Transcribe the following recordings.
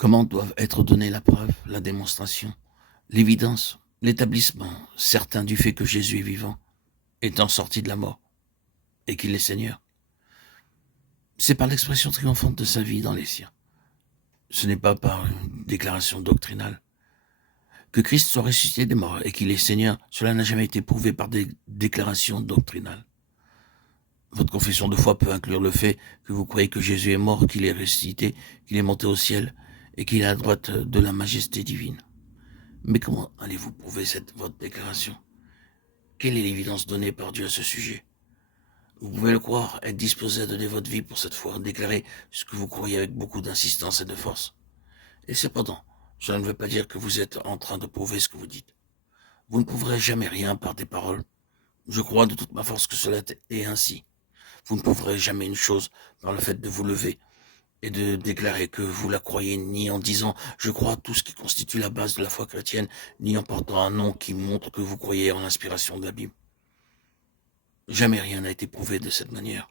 Comment doivent être données la preuve, la démonstration, l'évidence, l'établissement certain du fait que Jésus est vivant, étant sorti de la mort, et qu'il est Seigneur? C'est par l'expression triomphante de sa vie dans les siens. Ce n'est pas par une déclaration doctrinale. Que Christ soit ressuscité des morts et qu'il est Seigneur, cela n'a jamais été prouvé par des déclarations doctrinales. Votre confession de foi peut inclure le fait que vous croyez que Jésus est mort, qu'il est ressuscité, qu'il est monté au ciel et qu'il est à droite de la majesté divine. Mais comment allez-vous prouver votre déclaration? Quelle est l'évidence donnée par Dieu à ce sujet? Vous pouvez le croire, être disposé à donner votre vie pour cette foi, déclarer ce que vous croyez avec beaucoup d'insistance et de force. Et cependant, cela ne veut pas dire que vous êtes en train de prouver ce que vous dites. Vous ne prouverez jamais rien par des paroles. Je crois de toute ma force que cela est ainsi. Vous ne prouverez jamais une chose par le fait de vous lever et de déclarer que vous la croyez, ni en disant « je crois » tout ce qui constitue la base de la foi chrétienne, ni en portant un nom qui montre que vous croyez en l'inspiration de la Bible. Jamais rien n'a été prouvé de cette manière.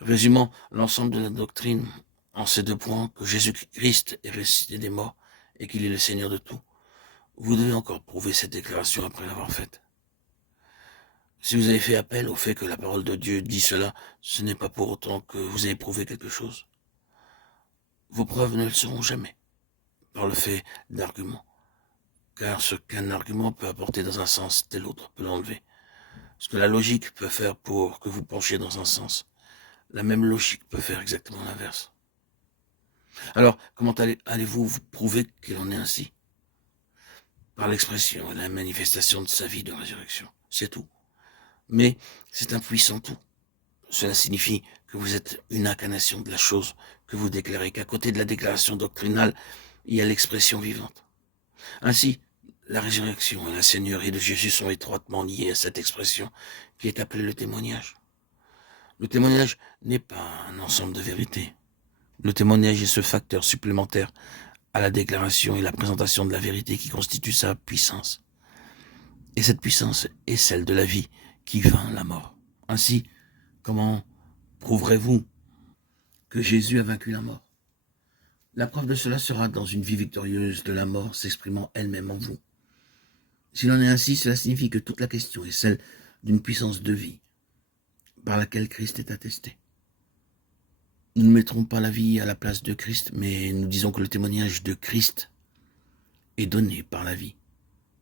Résumant l'ensemble de la doctrine en ces deux points, que Jésus-Christ est ressuscité des morts et qu'il est le Seigneur de tout, vous devez encore prouver cette déclaration après l'avoir faite. Si vous avez fait appel au fait que la parole de Dieu dit cela, ce n'est pas pour autant que vous avez prouvé quelque chose. Vos preuves ne le seront jamais par le fait d'arguments, car ce qu'un argument peut apporter dans un sens, tel autre peut l'enlever. Ce que la logique peut faire pour que vous penchiez dans un sens, la même logique peut faire exactement l'inverse. Alors, comment allez-vous vous prouver qu'il en est ainsi? Par l'expression et la manifestation de sa vie de résurrection, c'est tout. Mais c'est un puissant tout. Cela signifie que vous êtes une incarnation de la chose que vous déclarez, qu'à côté de la déclaration doctrinale, il y a l'expression vivante. Ainsi, la résurrection et la seigneurie de Jésus sont étroitement liées à cette expression qui est appelée le témoignage. Le témoignage n'est pas un ensemble de vérités. Le témoignage est ce facteur supplémentaire à la déclaration et la présentation de la vérité qui constitue sa puissance. Et cette puissance est celle de la vie qui vainc la mort. Ainsi, comment prouverez-vous que Jésus a vaincu la mort? La preuve de cela sera dans une vie victorieuse de la mort s'exprimant elle-même en vous. S'il en est ainsi, cela signifie que toute la question est celle d'une puissance de vie par laquelle Christ est attesté. Nous ne mettrons pas la vie à la place de Christ, mais nous disons que le témoignage de Christ est donné par la vie.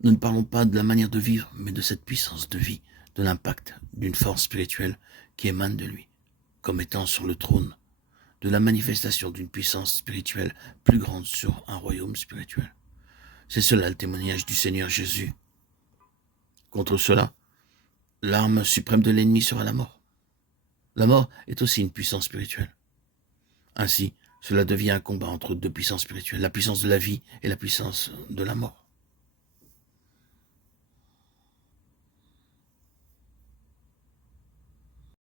Nous ne parlons pas de la manière de vivre, mais de cette puissance de vie, de l'impact d'une force spirituelle qui émane de lui, comme étant sur le trône, de la manifestation d'une puissance spirituelle plus grande sur un royaume spirituel. C'est cela le témoignage du Seigneur Jésus. Contre cela, l'arme suprême de l'ennemi sera la mort. La mort est aussi une puissance spirituelle. Ainsi, cela devient un combat entre deux puissances spirituelles, la puissance de la vie et la puissance de la mort.